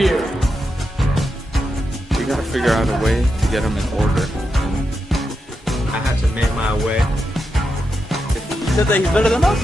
here. We gotta figure out a way to get them in order. I had to make my way. You said that he's better than us?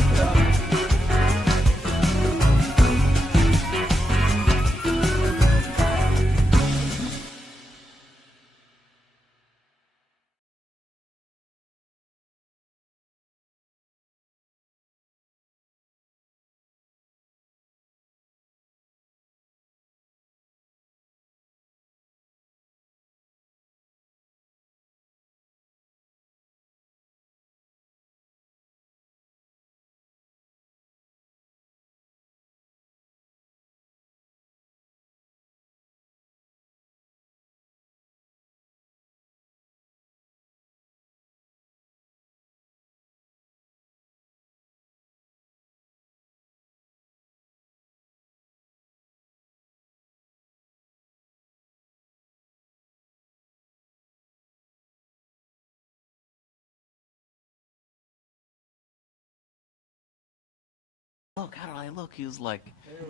Oh, Caroline, look, he was like,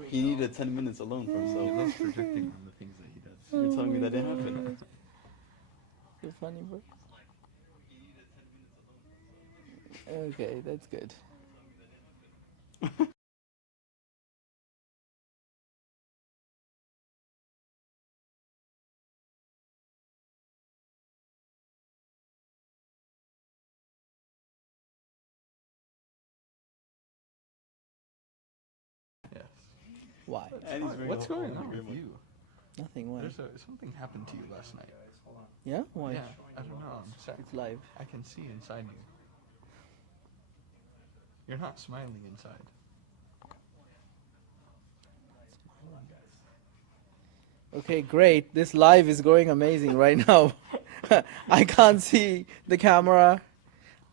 he needed 10 minutes alone for himself. He loves projecting on the things that he does. You're telling me that didn't happen? You're funny, bro. Okay, that's good. Yes. Why? What's going on with you? Nothing, why? Something happened to you last night. Yeah? Why? Yeah, I don't know. I'm sorry. It's live. I can see inside you. You're not smiling inside. Okay, great. This live is going amazing right now. I can't see the camera.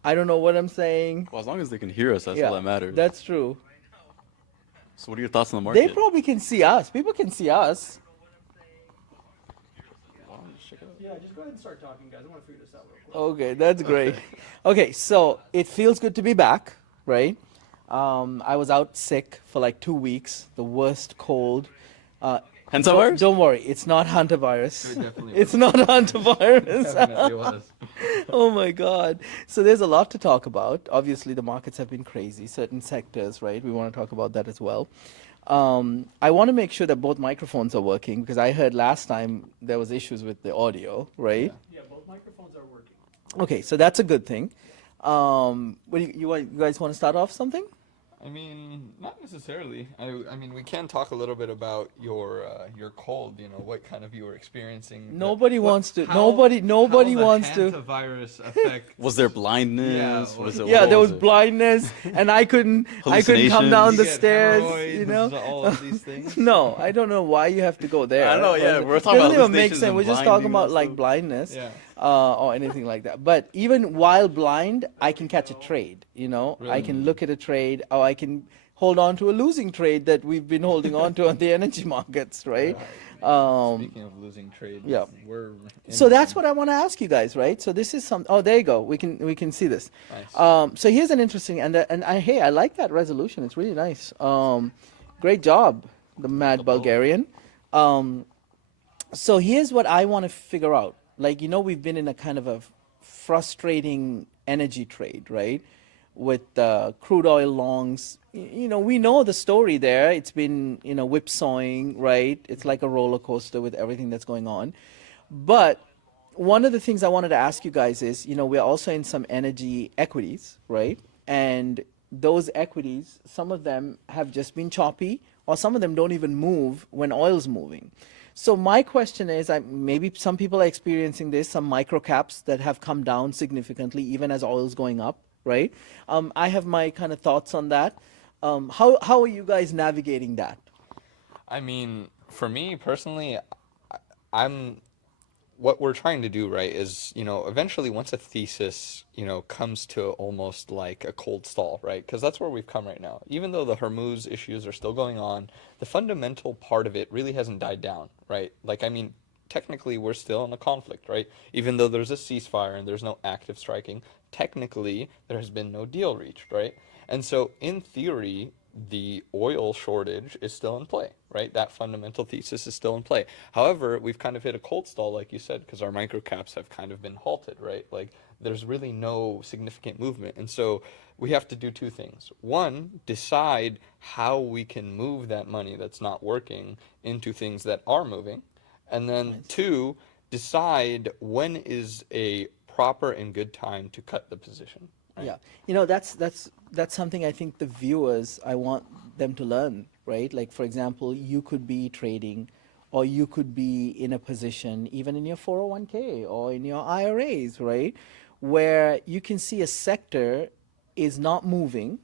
I don't know what I'm saying. Well, as long as they can hear us, that's all that matters. That's true. So what are your thoughts on the market? They probably can see us. People can see us. Yeah, just go ahead and start talking, guys. I want to figure this out real quick. Okay, that's great. Okay, so it feels good to be back, right? I was out sick for like 2 weeks, the worst cold. Hantavirus? Don't worry, it's not hantavirus. It definitely It's not hantavirus. Definitely was. Oh my God. So there's a lot to talk about. Obviously, the markets have been crazy, certain sectors, right? We want to talk about that as well. I want to make sure that both microphones are working because I heard last time there was issues with the audio, right? Yeah, both microphones are working. Okay, so that's a good thing. What do you guys want to start off something? I mean, not necessarily. I mean, we can talk a little bit about your cold. You know, what kind of you were experiencing. Nobody wants to. how Nobody the wants to. hantavirus effect. Was there blindness? Yeah, What is it? Yeah, What there was it? blindness, and I couldn't come down Hallucinations. the You get stairs. hemorrhoids, You know. all of these things. No, I don't know why you have to go there. I know, yeah, But we're it talking about doesn't even make hallucinations sense. and We're just talking blinding about and like stuff. blindness. Yeah. Or anything like that. But even while blind, I can catch a trade. You know, I can look at a trade, or I can hold on to a losing trade that we've been holding on to on the energy markets, right? Speaking of losing trade, yeah. we're So that's what I want to ask you guys, right? So this is some. Oh, there you go. We can see this. Nice. So here's an interesting hey, I like that resolution. It's really nice. Great job, the mad Bulgarian. So here's what I want to figure out. Like, you know, we've been in a kind of a frustrating energy trade, right? With crude oil longs. You know, we know the story there. It's been, you know, whipsawing, right? It's like a roller coaster with everything that's going on. But one of the things I wanted to ask you guys is, you know, we're also in some energy equities, right? And those equities, some of them have just been choppy, or some of them don't even move when oil's moving. So my question is, maybe some people are experiencing this, some micro caps that have come down significantly even as oil's going up, right? I have my kind of thoughts on that. How are you guys navigating that? I mean, for me personally, I'm what we're trying to do, right, is, you know, eventually once a thesis, you know, comes to almost like a cold stall, right? Because that's where we've come right now. Even though the Hormuz issues are still going on, the fundamental part of it really hasn't died down, right? Like, I mean, technically we're still in a conflict, right? Even though there's a ceasefire and there's no active striking, technically there has been no deal reached, right? And so in theory, the oil shortage is still in play, right? That fundamental thesis is still in play. However, we've kind of hit a cold stall, like you said, because our microcaps have kind of been halted, right? Like there's really no significant movement. And so we have to do two things. One, decide how we can move that money that's not working into things that are moving. And then two, decide when is a proper and good time to cut the position. Right? Yeah, you know, that's something I think the viewers, I want them to learn, right? Like for example, you could be trading, or you could be in a position, even in your 401k or in your IRAs, right, where you can see a sector is not moving,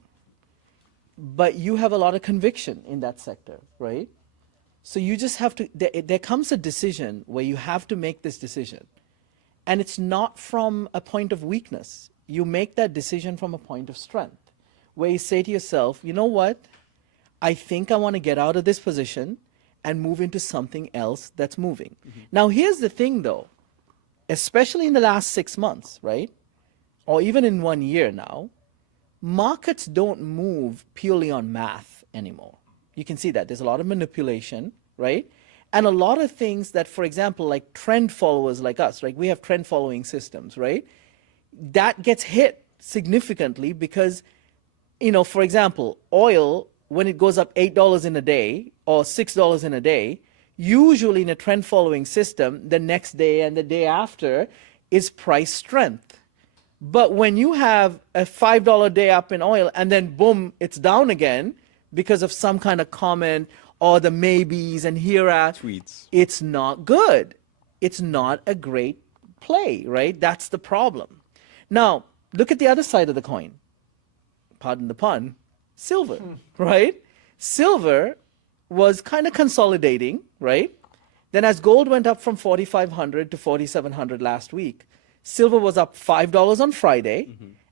but you have a lot of conviction in that sector, right? So you just have to. There comes a decision where you have to make this decision, and it's not from a point of weakness. You make that decision from a point of strength, where you say to yourself, you know what? I think I want to get out of this position and move into something else that's moving. Now, here's the thing, though, especially in the last 6 months, right? Or even in 1 year now, markets don't move purely on math anymore. You can see that. There's a lot of manipulation, right? And a lot of things that, for example, like trend followers like us, right? We have trend following systems, right? That gets hit significantly because, you know, for example, oil, when it goes up $8 in a day or $6 in a day, usually in a trend following system, the next day and the day after is price strength. But when you have a $5 day up in oil and then boom, it's down again because of some kind of comment or the maybes and hereat, Tweets. it's not good. It's not a great play, right? That's the problem. Now, look at the other side of the coin. Pardon the pun. Silver, right? Silver was kind of consolidating, right? Then as gold went up from 4,500 to 4,700 last week, silver was up $5 on Friday.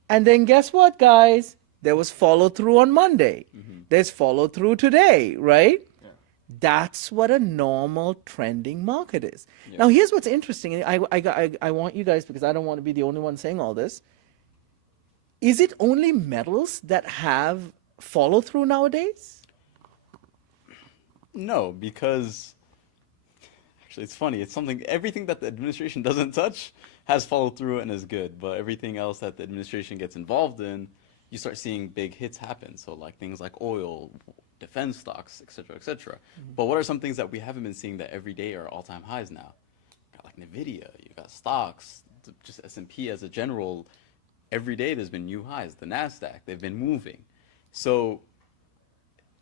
And then guess what, guys? There was follow through on Monday. There's follow through today, right? That's what a normal trending market is. Now, here's what's interesting. And I want you guys, because I don't want to be the only one saying all this. Is it only metals that have follow through nowadays? No, because actually it's funny. It's something, everything that the administration doesn't touch has followed through and is good. But everything else that the administration gets involved in, you start seeing big hits happen. So like things like oil, defense stocks, et cetera, et cetera. But what are some things that we haven't been seeing that every day are all-time highs now? You got like Nvidia, you got stocks, just S&P as a general. Every day there's been new highs. The Nasdaq, they've been moving. So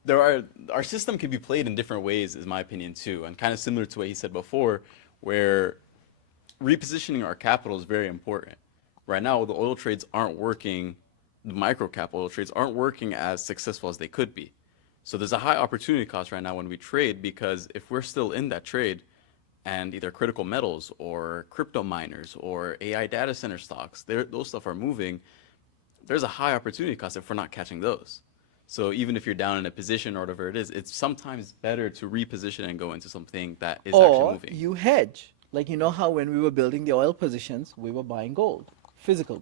our system can be played in different ways, is my opinion too, and kind of similar to what he said before, where repositioning our capital is very important. Right now, the oil trades aren't working. The microcap oil trades aren't working as successful as they could be. So there's a high opportunity cost right now when we trade, because if we're still in that trade and either critical metals or crypto miners or AI data center stocks, those stuff are moving, there's a high opportunity cost if we're not catching those. So even if you're down in a position or whatever it is, it's sometimes better to reposition and go into something that is actually Or moving. you hedge. Like, you know how when we were building the oil positions, we were buying gold, physical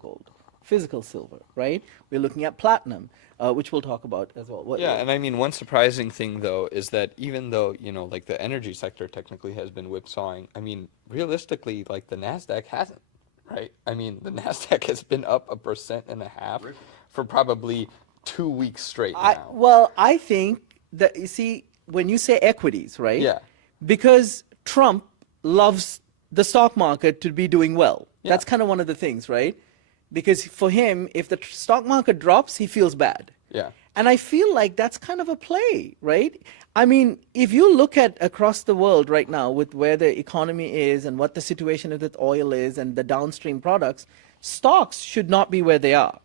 silver, right? We're looking at platinum, which we'll talk about as well. Yeah, and I mean, one surprising thing, though, is that even though, you know, like the energy sector technically has been whipsawing, I mean, realistically, like the NASDAQ hasn't, right? I mean, the NASDAQ has been up 1.5% for probably 2 weeks straight now. Well, I think that, you see, when you say equities, right? Yeah. Because Trump loves the stock market to be doing well. Yeah. That's kind of one of the things, right? Because for him, if the stock market drops, he feels bad. Yeah. And I feel like that's kind of a play, right? I mean, if you look at across the world right now with where the economy is and what the situation with oil is and the downstream products, stocks should not be where they are.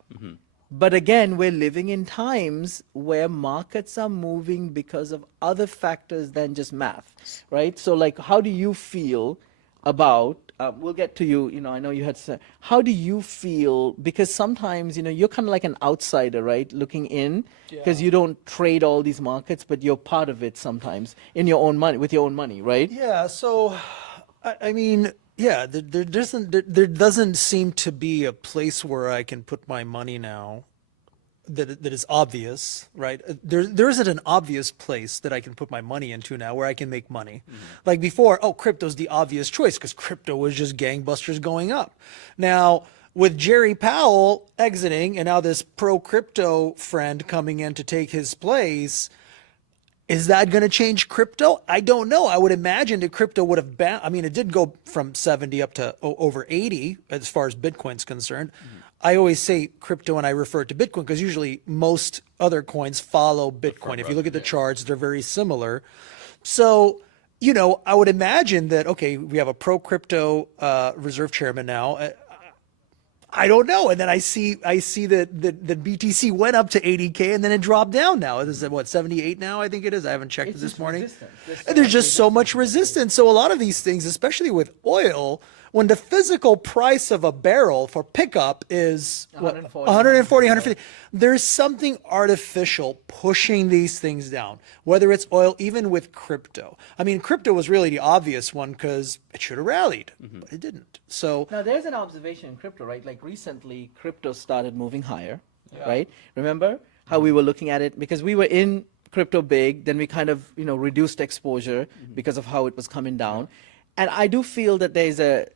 But again, we're living in times where markets are moving because of other factors than just math, right? So like, how do you feel about, we'll get to you, you know, I know you had to say, how do you feel, because sometimes, you know, you're kind of like an outsider, right, looking in, because you don't trade all these markets, but you're part of it sometimes in your own money, with your own money, right? Yeah, so I mean, yeah, there doesn't seem to be a place where I can put my money now that is obvious, right? There isn't an obvious place that I can put my money into now where I can make money. Like before, oh, crypto's the obvious choice because crypto was just gangbusters going up. Now, with Jerry Powell exiting and now this pro crypto friend coming in to take his place, is that going to change crypto? I don't know. I would imagine that crypto would have been, I mean, it did go from 70 up to over 80 as far as Bitcoin's concerned. I always say crypto and I refer to Bitcoin because usually most other coins follow Bitcoin. If you look at the charts, they're very similar. So, you know, I would imagine that, okay, we have a pro crypto reserve chairman now. I don't know. And then I see that BTC went up to 80K and then it dropped down now. Is it what, 78 now? I think it is. I haven't checked it this morning. And there's just so much resistance. So a lot of these things, especially with oil, when the physical price of a barrel for pickup is what, 140, 150, there's something artificial pushing these things down, whether it's oil, even with crypto. I mean, crypto was really the obvious one because it should have rallied, but it didn't. So now there's an observation in crypto, right? Like recently, crypto started moving higher, right? Remember how we were looking at it because we were in crypto big, then we kind of reduced exposure because of how it was coming down. And I do feel that there's a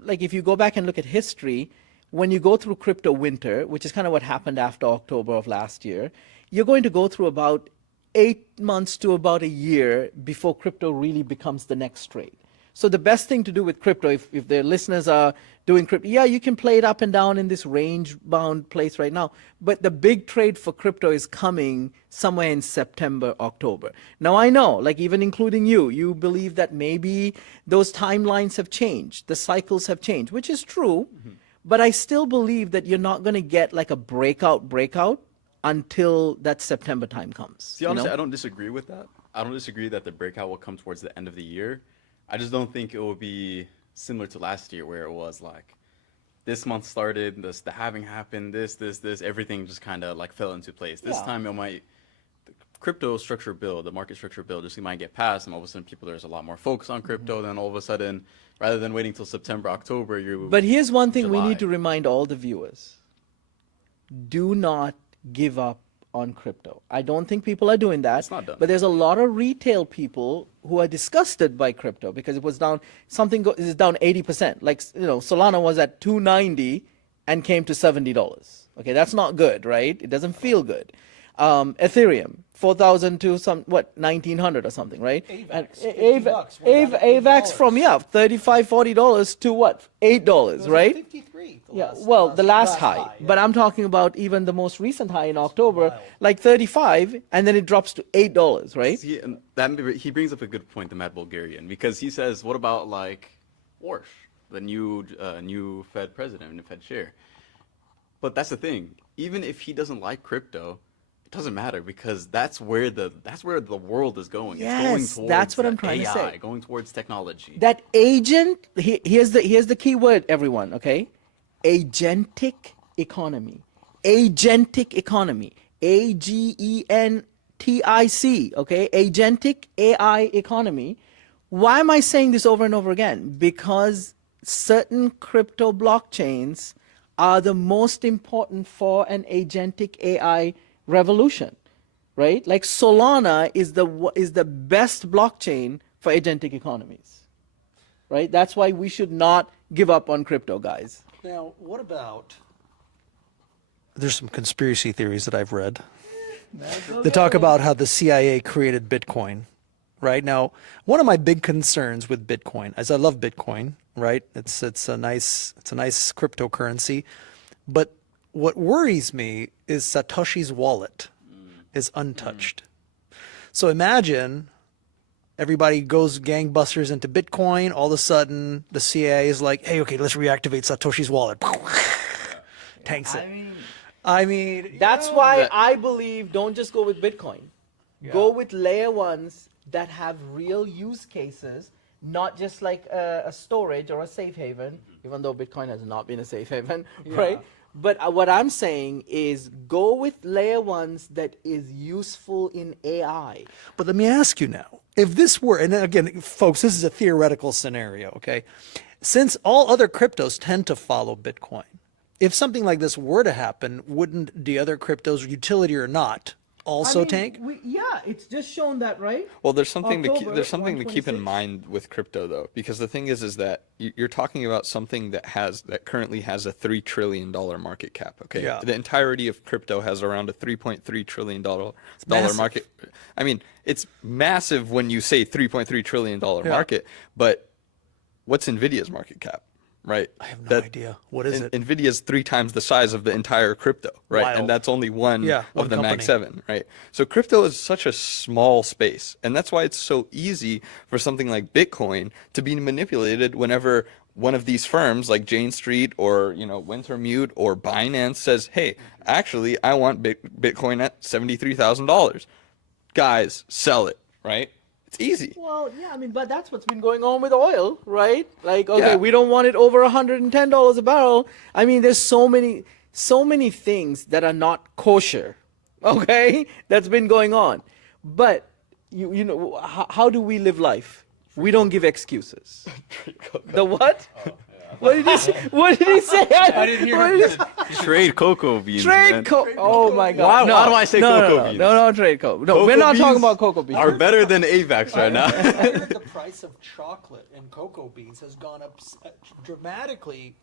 like if you go back and look at history, when you go through crypto winter, which is kind of what happened after October of last year, you're going to go through about 8 months to about a year before crypto really becomes the next trade. So the best thing to do with crypto, if the listeners are doing crypto, yeah, you can play it up and down in this range-bound place right now. But the big trade for crypto is coming somewhere in September, October. Now, I know, like even including you believe that maybe those timelines have changed, the cycles have changed, which is true. But I still believe that you're not going to get like a breakout until that September time comes. See, honestly, I don't disagree with that. I don't disagree that the breakout will come towards the end of the year. I just don't think it will be similar to last year where it was like this month started, the halving happened, this, everything just kind of like fell into place. This time it might, the crypto structure bill, the market structure bill just might get passed and all of a sudden there's a lot more focus on crypto. Then all of a sudden, rather than waiting till September, October, But here's one thing we July. need to remind all the viewers. Do not give up on crypto. I don't think people are doing that. It's not done. But there's a lot of retail people who are disgusted by crypto because it was down, is down 80%. Like, Solana was at 290 and came to $70. Okay, that's not good, right? It doesn't feel good. Ethereum, 4,000 to 1,900 or something, right? AVAX from $35, $40 to what? $8, right? 53. The last high. But I'm talking about even the most recent high in October, like 35, and then it drops to $8, right? See, and he brings up a good point, the Mad Bulgarian, because he says, what about like Warsh, the new Fed president and the Fed chair? But that's the thing. Even if he doesn't like crypto, it doesn't matter because that's where the world is going. Yes, it's going towards that's what I'm trying to AI, say. going towards technology. That agent, here's the key word, everyone, okay? Agentic economy. Agentic economy. AGENTIC, okay? Agentic AI economy. Why am I saying this over and over again? Because certain crypto blockchains are the most important for an agentic AI revolution, right? Like Solana is the best blockchain for agentic economies, right? That's why we should not give up on crypto, guys. Now, what about, there's some conspiracy theories that I've read that talk about how the CIA created Bitcoin, right? Now, one of my big concerns with Bitcoin is I love Bitcoin, right? It's a nice cryptocurrency, but what worries me is Satoshi's wallet is untouched. So imagine everybody goes gangbusters into Bitcoin. All of a sudden, the CIA is like, hey, okay, let's reactivate Satoshi's wallet. Tanks it. I mean, That's why I believe don't just go with Bitcoin. Go with layer ones that have real use cases, not just like a storage or a safe haven, even though Bitcoin has not been a safe haven, right? But what I'm saying is go with layer ones that is useful in AI. But let me ask you now, if this were, and again, folks, this is a theoretical scenario, okay? Since all other cryptos tend to follow Bitcoin, if something like this were to happen, wouldn't the other cryptos, utility or not, also tank? Yeah, it's just shown that, right? Well, there's something October, there's something to keep in 126. mind with crypto though, because the thing is that you're talking about something that currently has a $3 trillion market cap. Okay, Yeah. the entirety of crypto has around a $3.3 trillion massive. market. I mean, it's massive when you say $3.3 trillion market, but what's Nvidia's market cap? Right. I have no idea. What is it? Nvidia's 3 times the size of the entire crypto, right? Wild. And that's only one Yeah, one of the company. Mag 7, right? So crypto is such a small space, and that's why it's so easy for something like Bitcoin to be manipulated whenever one of these firms like Jane Street or, Wintermute or Binance says, "Hey, actually, I want Bitcoin at $73,000." Guys, sell it, right? It's easy. Well, yeah, I mean, but that's what's been going on with oil, right? Like, okay, Yeah. we don't want it over $110 a barrel. I mean, there's so many things that are not kosher, okay, that's been going on. But you know, how do we live life? We don't give excuses. The what? What did he say? What did he say? I didn't hear it. Trade cocoa beans. Trade man. cocoa. Oh my God! Why do I say cocoa beans? No, trade cocoa. No, we're Cocoa not talking beans about cocoa beans. Are better than AVAX right now. I heard the price of chocolate and cocoa beans has gone up dramatically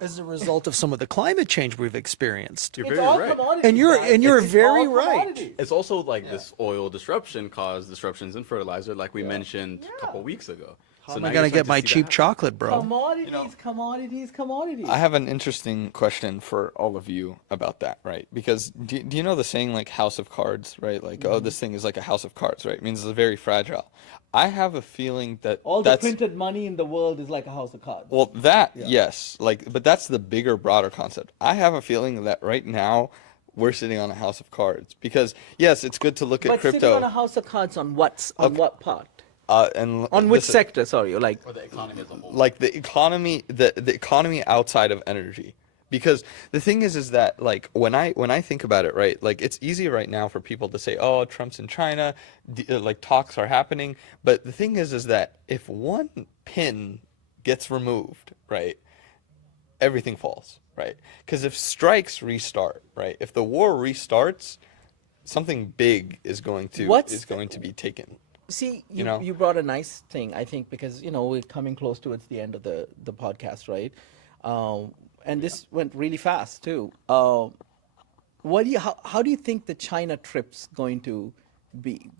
as a result of some of the climate change we've experienced. You're It's very all right. commodities, And you're- guys. and you're It's very all right. commodities. It's also like this oil disruption caused disruptions in fertilizer, like we mentioned a couple weeks ago. How So am now I you're going to get starting my see that cheap happen. chocolate, bro? Commodities. I have an interesting question for all of you about that, right? Because do you know the saying like house of cards, right? Like, oh, this thing is like a house of cards, right? It means it's very fragile. I have a feeling that All the that's printed money in the world is like a house of cards. well, that yes, like, but that's the bigger, broader concept. I have a feeling that right now we're sitting on a house of cards because yes, it's good to look at But crypto. sitting on a house of cards on what part? And On which this- sector? Sorry, like Or the economy as a whole. like the economy outside of energy, because the thing is that like when I think about it, right, like it's easy right now for people to say, oh, Trump's in China, like talks are happening, but the thing is that if one pin gets removed, right, everything falls, right? Because if strikes restart, right, if the war restarts, something big is going to be taken. See, You know? you brought a nice thing, I think, because we're coming close towards the end of the podcast, right? And this went really fast too. How do you think the China trip's going to be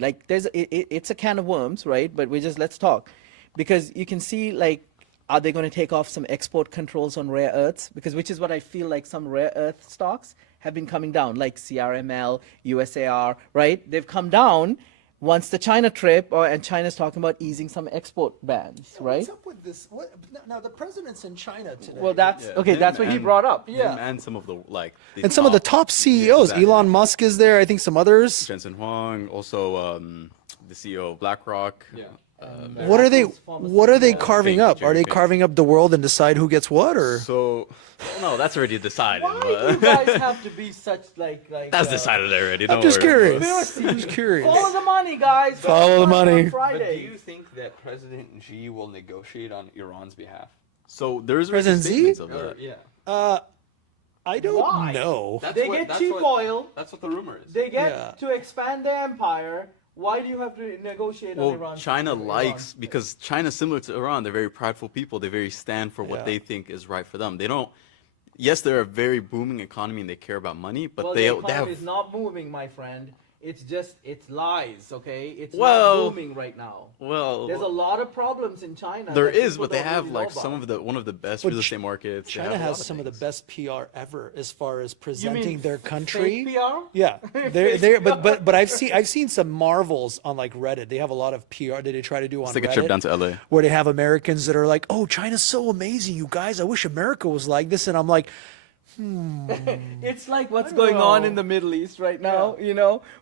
like? It's a can of worms, right? But let's talk, because you can see like, are they going to take off some export controls on rare earths? Which is what I feel like some rare earth stocks have been coming down, like CRML, USAR, right? They've come down once the China trip, and China's talking about easing some export bans, right? What's up with this? Now, the president's in China today. Well, that's Yeah, okay. him That's what he and- brought up. Yeah. Him and some of the and some of the top CEOs, exactly. Elon Musk is there. I think some others. Jensen Huang, also the CEO of BlackRock. Yeah. What are they? What are they carving Pink, up? Are they Pink. carving up the world and decide who gets what? Or So, well, no, that's already decided. Why do you But guys have to be such like? that's decided already. I'm Don't just worry. curious. I'm just curious. Follow the money, guys. Follow the money. On But do Friday. you think that President Xi will negotiate on Iran's behalf? So there's President Xi? statements of that. Yeah. I don't Why? know. They get cheap oil. That's what the rumor is. They get Yeah. to expand their empire. Why do you have to negotiate on Well, Iran? China likes, because China's similar to Iran. They're very prideful people. They very stand for what Yeah. they think is right for them. They don't. Yes, they're a very booming economy and they care about money, but Well, they the have. economy is not moving, my friend. It's lies, okay? It's Well- not booming right now. Well, There's a lot of problems in China. there that is, people but they don't have really like know some about. of the one of the best But real estate markets. They China have a has lot some of the things. best PR ever as far as You presenting mean their country. fake PR? Yeah, they're but I've seen some marvels on like Reddit. They have a lot of PR that they try to do on Let's take a Reddit, trip down to LA. where they have Americans that are like, "Oh, China's so amazing, you guys. I wish America was like this." And I'm like, It's like what's don't going on know. in the Middle East right now,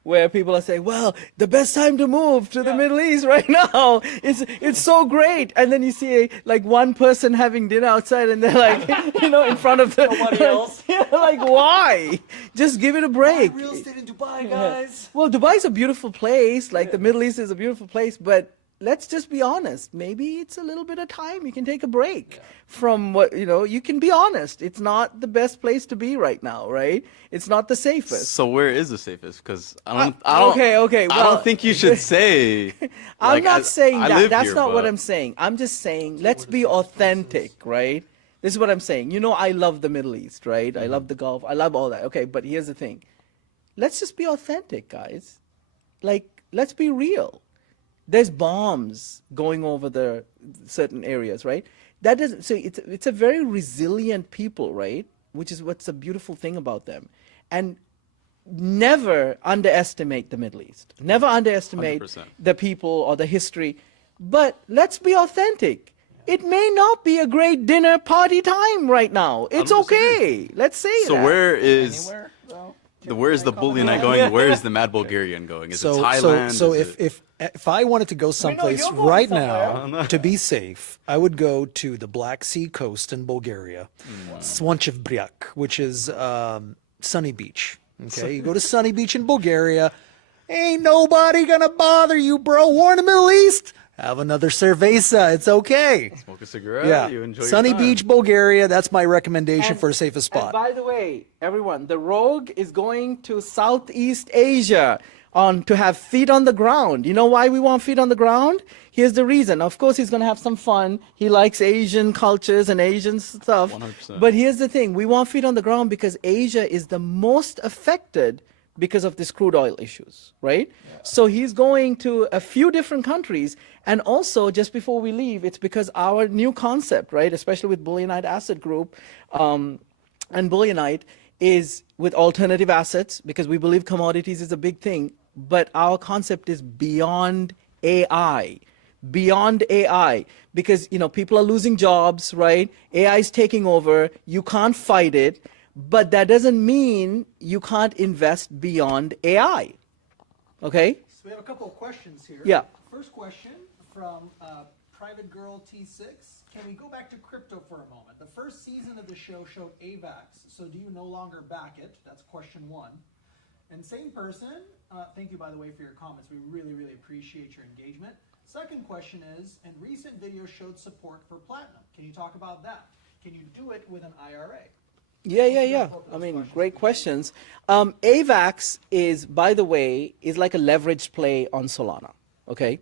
where people are saying, well, the best time to move to the Middle East right now. It's so great. And then you see like one person having dinner outside and they're like, in front of the Nobody else. like, why? Just give it a break. "Real estate in Dubai, guys." Well, Dubai is a beautiful place. Like the Middle East is a beautiful place, but let's just be honest. Maybe it's a little bit of time. You can take a break from what, you can be honest. It's not the best place to be right now, right? It's not the safest. So where is the safest? Because I don't. Okay. I Well, don't think you should say. I'm like, not saying I that. live That's here, not what but- I'm saying. I'm just saying, let's be authentic, right? This is what I'm saying. I love the Middle East, right? I love the Gulf. I love all that. Okay, but here's the thing. Let's just be authentic, guys. Like, let's be real. There's bombs going over the certain areas, right? That doesn't. So it's a very resilient people, right? Which is what's a beautiful thing about them, and never underestimate the Middle East. Never underestimate 100%. the people or the history. But let's be authentic. It may not be a great dinner party time right now. It's don't disagree. okay. Let's say So that. where is Anywhere, though? where is the Bullianite going? Where is the Mad Bulgarian going? Is it Thailand? So Is it- if I wanted to go someplace you're going right somewhere. now to be safe, I would go to the Black Sea coast in Bulgaria, Svanchevbryak, which is sunny beach. Okay, you go to sunny beach in Bulgaria. Ain't nobody gonna bother you, bro. War in the Middle East. Have another cerveza. It's okay. Smoke a cigarette. Yeah, You enjoy sunny your time. beach, Bulgaria. That's my recommendation And- for a safest And spot. by the way, everyone, the Rogue is going to Southeast Asia to have feet on the ground. You know why we want feet on the ground? Here's the reason. Of course, he's going to have some fun. He likes Asian cultures and Asian stuff. 100%. But here's the thing. We want feet on the ground because Asia is the most affected because of this crude oil issues, right? So he's going to a few different countries. And also, just before we leave, it's because our new concept, right, especially with Bullianite Asset Group and Bullianite, is with alternative assets, because we believe commodities is a big thing. But our concept is beyond AI. Beyond AI, because people are losing jobs, right? AI is taking over. You can't fight it. But that doesn't mean you can't invest beyond AI. Okay? So we have a couple of questions here. Yeah. First question from Private Girl T6. Can we go back to crypto for a moment? The first season of the show showed AVAX, so do you no longer back it? That's question one. And same person, thank you, by the way, for your comments. We really, really appreciate your engagement. Second question is, and recent videos showed support for platinum. Can you talk about that? Can you do it with an IRA? Yeah. I mean, great questions. AVAX is, by the way, is like a leveraged play on Solana. Okay?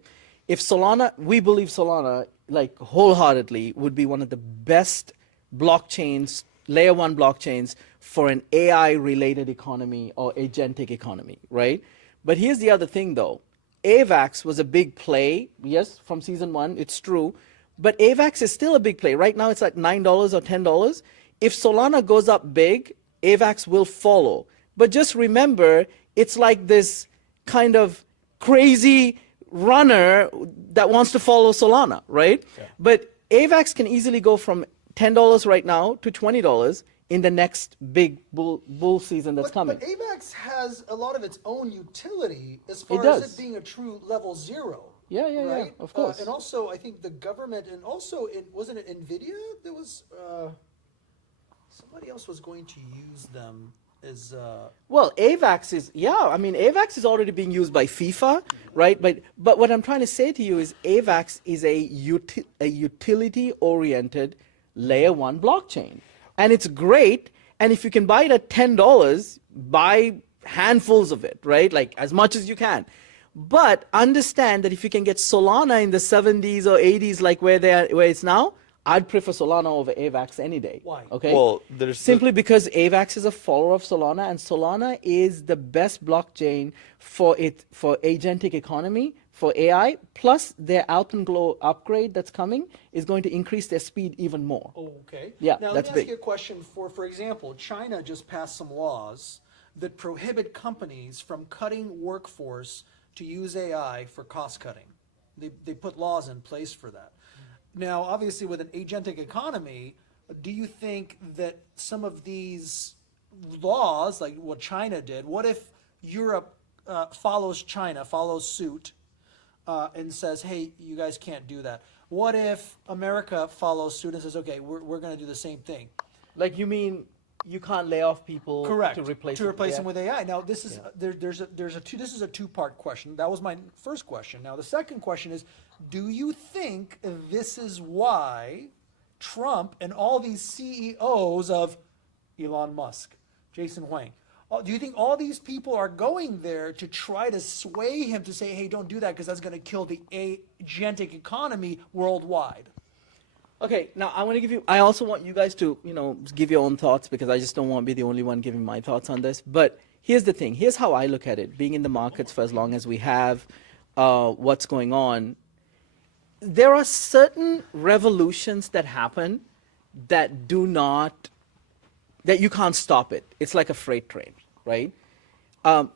If Solana, we believe Solana, like wholeheartedly, would be one of the best blockchains, layer one blockchains for an AI-related economy or agentic economy, right? But here's the other thing, though. AVAX was a big play, yes, from season one, it's true. But AVAX is still a big play. Right now, it's like $9 or $10. If Solana goes up big, AVAX will follow. But just remember, it's like this kind of crazy runner that wants to follow Solana, right? Yeah. But AVAX can easily go from $10 right now to $20 in the next big bull season that's coming. But AVAX has a lot of its own utility as far It does. as it being a true level zero. Yeah, right? Of course. And also, I think the government, and also, wasn't it NVIDIA that was, somebody else was going to use them as... Well, AVAX is, AVAX is already being used by FIFA, right? But what I'm trying to say to you is AVAX is a utility-oriented layer one blockchain. And it's great. And if you can buy it at $10, buy handfuls of it, right? Like as much as you can. But understand that if you can get Solana in the 70s or 80s, like where it's now, I'd prefer Solana over AVAX any day. Why? Okay. Well, there's simply because AVAX is a follower of Solana, and Solana is the best blockchain for agentic economy, for AI. Plus, their Alpenglow upgrade that's coming is going to increase their speed even more. Oh, okay. Yeah, now, that's let me ask big. you a question. For example, China just passed some laws that prohibit companies from cutting workforce to use AI for cost cutting. They put laws in place for that. Now, obviously, with an agentic economy, do you think that some of these laws, like what China did, what if Europe follows China, follows suit, and says, hey, you guys can't do that? What if America follows suit and says, okay, we're going to do the same thing? Like you mean you can't lay off people Correct. to replace them with AI. Now this is this is a two-part question. That was my first question. Now the second question is, do you think this is why Trump and all these CEOs of Elon Musk, Jensen Huang, do you think all these people are going there to try to sway him to say, hey, don't do that because that's going to kill the agentic economy worldwide? Okay, now I want to give you, I also want you guys to, give your own thoughts because I just don't want to be the only one giving my thoughts on this. But here's the thing. Here's how I look at it. Being in the markets for as long as we have, what's going on, there are certain revolutions that happen that that you can't stop it. It's like a freight train, right?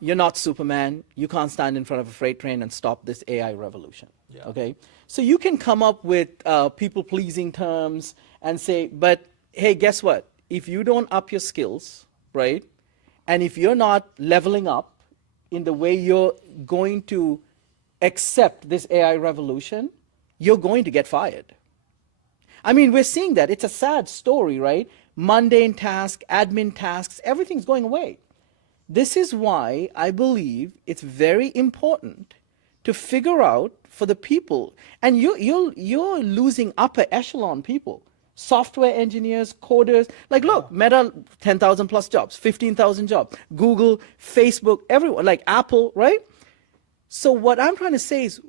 You're not Superman. You can't stand in front of a freight train and stop this AI revolution. Yeah. Okay? So you can come up with people-pleasing terms and say, but hey, guess what? If you don't up your skills, right, and if you're not leveling up in the way you're going to accept this AI revolution, you're going to get fired. I mean, we're seeing that. It's a sad story, right? Mundane tasks, admin tasks, everything's going away. This is why I believe it's very important to figure out for the people, and you're losing upper echelon people, software engineers, coders. Like, look, Meta, 10,000 plus jobs, 15,000 jobs. Google, Facebook, everyone, like Apple, right? So what I'm trying to say is,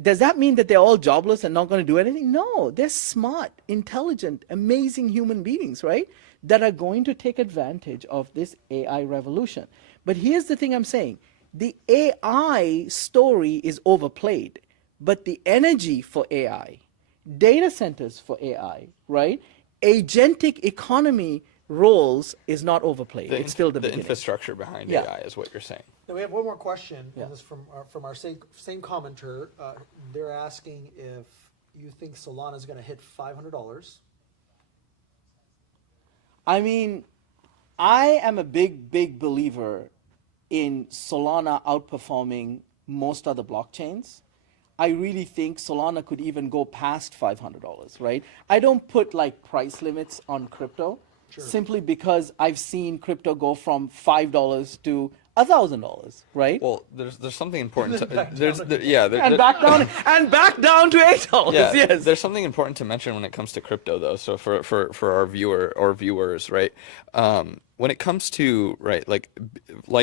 does that mean that they're all jobless and not going to do anything? No, they're smart, intelligent, amazing human beings, right? That are going to take advantage of this AI revolution. But here's the thing I'm saying. The AI story is overplayed, but the energy for AI, data centers for AI, right? Agentic economy roles is not overplayed. It's still the beginning. Infrastructure behind AI is what you're saying. Now we have one more question. Yeah. This is from our same commenter. They're asking if you think Solana is going to hit $500. I mean, I am a big believer in Solana outperforming most other blockchains. I really think Solana could even go past $500, right? I don't put like price limits on crypto, simply because I've seen crypto go from $5 to $1,000, right? Well, there's something important. And back down to $8. Yeah, yes. There's something important to mention when it comes to crypto, though. So for our viewers, right? When it comes to like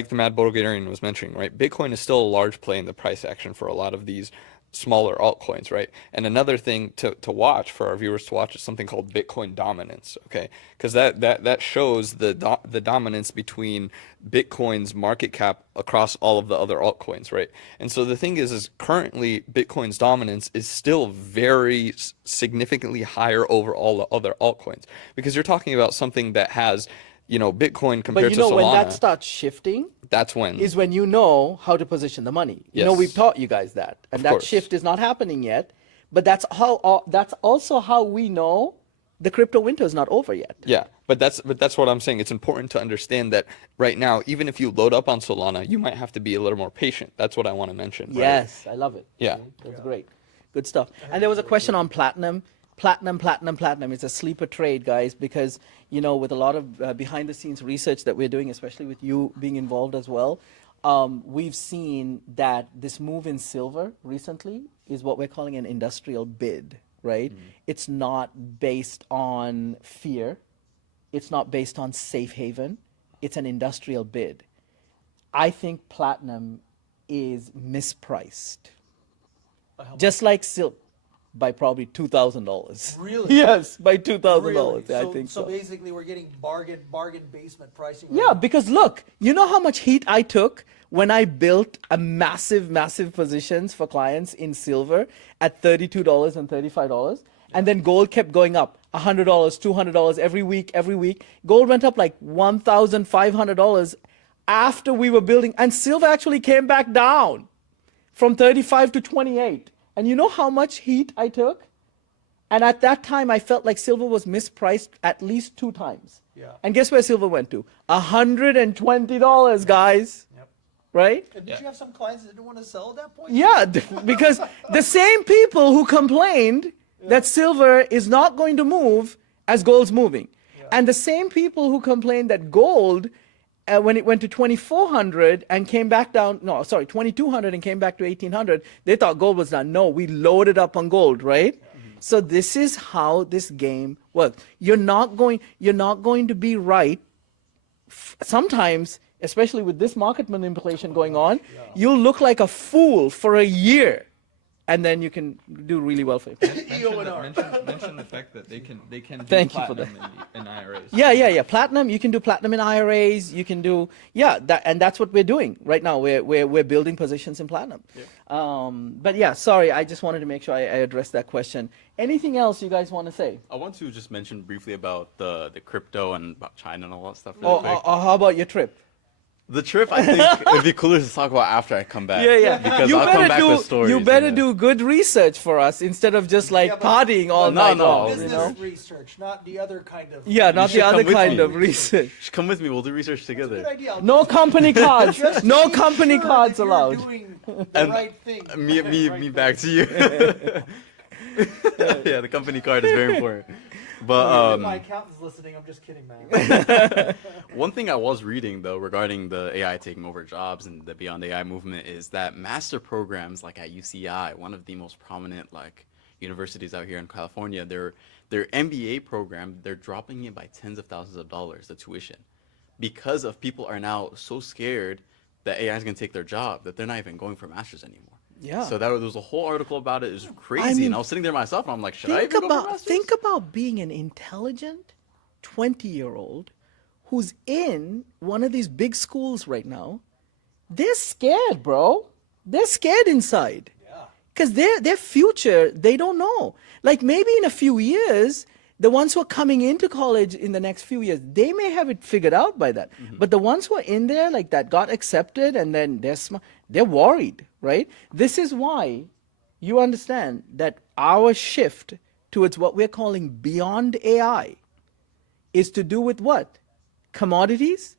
the Mad Bulgarian was mentioning, right? Bitcoin is still a large play in the price action for a lot of these smaller altcoins, right? And another thing to watch for our viewers to watch is something called Bitcoin dominance, okay? Because that shows the dominance between Bitcoin's market cap across all of the other altcoins, right? And so the thing is currently Bitcoin's dominance is still very significantly higher over all the other altcoins, because you're talking about something that has, Bitcoin compared to Solana. But when that starts shifting, that's when is when you know how to position the money. Yes. We've taught you guys that, and that shift is not happening yet. But that's also how we know the crypto winter is not over yet. Yeah, but that's what I'm saying. It's important to understand that right now, even if you load up on Solana, you might have to be a little more patient. That's what I want to mention. Right? Yes, I love it. Yeah, that's great, good stuff. And there was a question on platinum. Platinum. It's a sleeper trade, guys, because, with a lot of behind the scenes research that we're doing, especially with you being involved as well, we've seen that this move in silver recently is what we're calling an industrial bid, right? Mm-hmm. It's not based on fear. It's not based on safe haven. It's an industrial bid. I think platinum is mispriced. Just like silver. By probably $2,000. Really? Yes, by $2,000. Really? I think so. So basically, we're getting bargain basement pricing. Yeah, because look, you know how much heat I took when I built a massive positions for clients in silver at $32 and $35, and then gold kept going up, $100, $200 every week. Gold went up like $1,500 after we were building, and silver actually came back down from 35 to 28. And you know how much heat I took? And at that time, I felt like silver was mispriced at least 2 times. Yeah. And guess where silver went to? $120, guys. Yep. Right? And did you have some clients that didn't want to sell at that point? Yeah, because the same people who complained that silver is not going to move as gold's moving. Yeah. And the same people who complained that gold, when it went to 2,400 and came back down, no, sorry, 2,200 and came back to 1,800, they thought gold was done. No, we loaded up on gold, right? So this is how this game works. You're not going to be right. Sometimes, especially with this market manipulation going on, you'll look like a fool for a year, and then you can do really well for you. Mention the fact that they can do Thank you for platinum in IRAs. Yeah. Platinum. You can do platinum in IRAs. You can do and that's what we're doing right now. We're building positions in platinum. But yeah, sorry. I just wanted to make sure I addressed that question. Anything else you guys want to say? I want to just mention briefly about the crypto and about China and all that stuff. Really quick. How about your trip? The trip, I think it'd be cooler to talk about after I come back. Yeah. Because you I'll come back with stories. You better and do good research for us instead of just like partying all night long. Business You know? research, not the other kind of. Yeah, not should the other come with kind me. of research. Come with me. We'll do research together. Good idea. I'll No company cards. just No make company sure cards that you're allowed. doing the And right thing. Me back to you. Yeah, the company card is very important. But My accountant's listening. I'm just kidding, man. one thing I was reading though regarding the AI taking over jobs and the Beyond AI movement is that master programs like at UCI, one of the most prominent like universities out here in California, their MBA program, they're dropping it by tens of thousands of dollars, the tuition, because of people are now so scared that AI is going to take their job that they're not even going for masters anymore. Yeah. So there was a whole article about it. It was crazy, mean, and I was sitting there myself, and I'm like, should I even go for masters? Think about being an intelligent 20-year-old who's in one of these big schools right now. They're scared, bro. They're scared inside. Because their future, they don't know. Like maybe in a few years, the ones who are coming into college in the next few years, they may have it figured out by that. But the ones who are in there, like that got accepted and then they're worried, right? This is why you understand that our shift towards what we're calling beyond AI is to do with what? Commodities,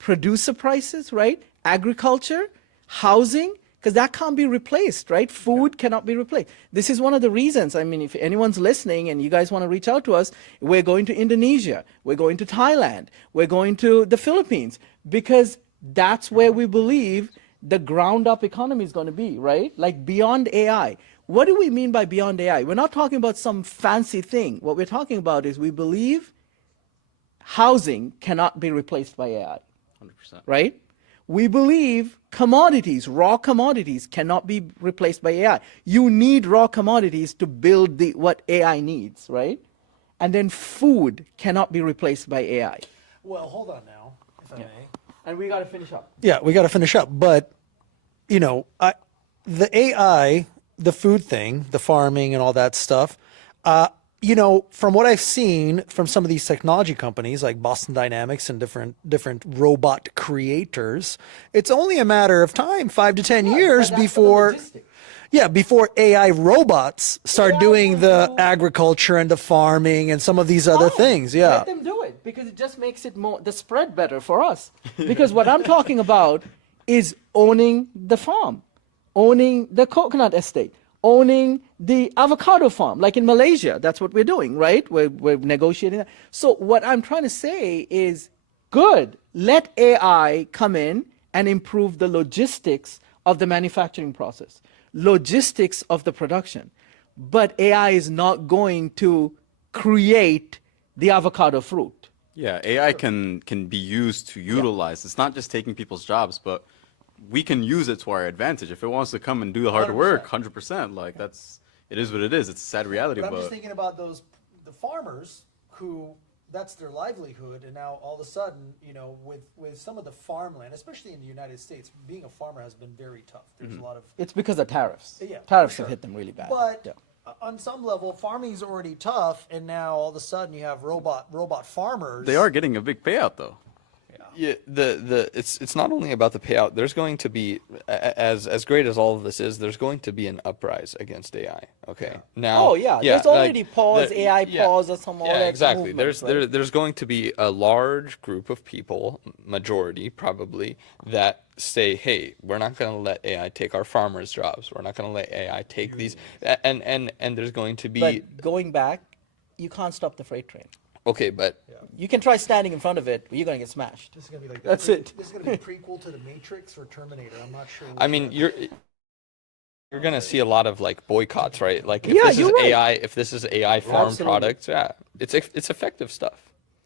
producer prices, right? Agriculture, housing, because that can't be replaced, right? Food cannot be replaced. This is one of the reasons. I mean, if anyone's listening and you guys want to reach out to us, we're going to Indonesia, we're going to Thailand, we're going to the Philippines, because that's where we believe the ground up economy is going to be, right? Like beyond AI. What do we mean by beyond AI? We're not talking about some fancy thing. What we're talking about is we believe housing cannot be replaced by AI, 100%. right? We believe commodities, raw commodities, cannot be replaced by AI. You need raw commodities to build what AI needs, right? And then food cannot be replaced by AI. Well, hold on now, if I may. And we got to finish up. Yeah, we got to finish up. But, you know, the AI, the food thing, the farming and all that stuff, you know, from what I've seen from some of these technology companies like Boston Dynamics and different robot creators, it's only a matter of time, 5 to 10 years before AI robots start AI doing will the do- agriculture and the farming and some of these other things. Yeah. Let them do it because it just makes it the spread better for us. Because what I'm talking about is owning the farm, owning the coconut estate, owning the avocado farm, like in Malaysia. That's what we're doing, right? We're negotiating that. So what I'm trying to say is, good, let AI come in and improve the logistics of the manufacturing process, logistics of the production. But AI is not going to create the avocado fruit. Yeah, AI can be used to utilize. It's not just taking people's jobs, but we can use it to our advantage. If it wants to come and do the hard work, 100%, like it is what it is. It's a sad reality, But I'm but just thinking about the farmers who that's their livelihood, and now all of a sudden, you know, with some of the farmland, especially in the United States, being a farmer has been very tough. There's a lot of It's because of tariffs. Yeah, Tariffs for have sure. hit them really bad. But Yeah. on some level, farming is already tough, and now all of a sudden you have robot farmers. they are getting a big payout though. Yeah, it's not only about the payout. There's going to be, as great as all of this is, there's going to be an uprise against AI. Okay, now. Oh yeah, there's already pause, AI pause, or some all Yeah, that exactly. movements, right? There's going to be a large group of people, majority probably, that say, hey, we're not going to let AI take our farmers' jobs. We're not going to let AI take these, and there's going to be. But going back, you can't stop the freight train. Okay, but You can try standing in front of it, but you're gonna get smashed. This is gonna be like That's it. This is gonna be prequel to the Matrix or Terminator. I'm not sure. I mean, you're gonna see a lot of like boycotts, right? Like if Yeah, this is you're right. AI, if this is AI farm Absolutely. products, yeah, it's effective stuff.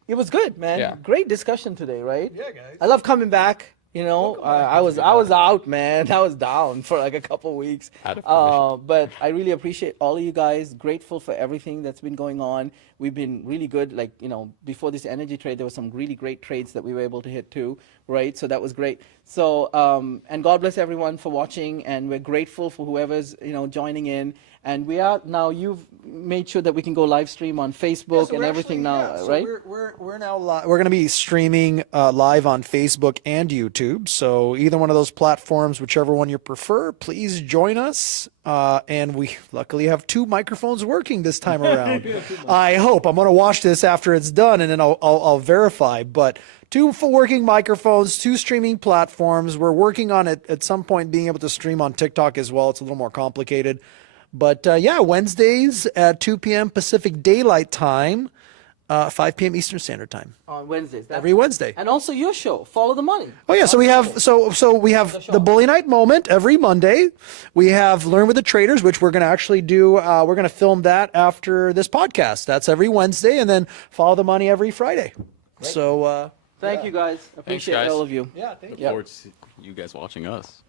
It was good, man. Yeah. Great discussion today, right? Yeah, guys. I love coming back. You know, I was out, man. I was down for like a couple weeks. Out of commission. But I really appreciate all of you guys. Grateful for everything that's been going on. We've been really good. Like, you know, before this energy trade, there were some really great trades that we were able to hit too, right? So that was great. So, and God bless everyone for watching, and we're grateful for whoever's, you know, joining in. And we are now. You've made sure that we can go live stream on Facebook and everything now, so right? We're now live. We're going to be streaming live on Facebook and YouTube. So either one of those platforms, whichever one you prefer, please join us. And we luckily have 2 microphones working this time around. I hope. I'm going to watch this after it's done, and then I'll verify. But 2 full working microphones, 2 streaming platforms. We're working on it at some point being able to stream on TikTok as well. It's a little more complicated. But yeah, Wednesdays at 2 p.m. Pacific Daylight Time, 5 p.m. Eastern Standard Time. On Wednesdays. Every Wednesday. And also your show, Follow the Money. Oh yeah, so we have the Bully Night Moment every Monday. We have Learn with the Traders, which we're going to actually do. We're going to film that after this podcast. That's every Wednesday, and then Follow the Money every Friday. So Thank you guys. Appreciate guys. all of you. yeah, thank Look you. forward to you guys watching us.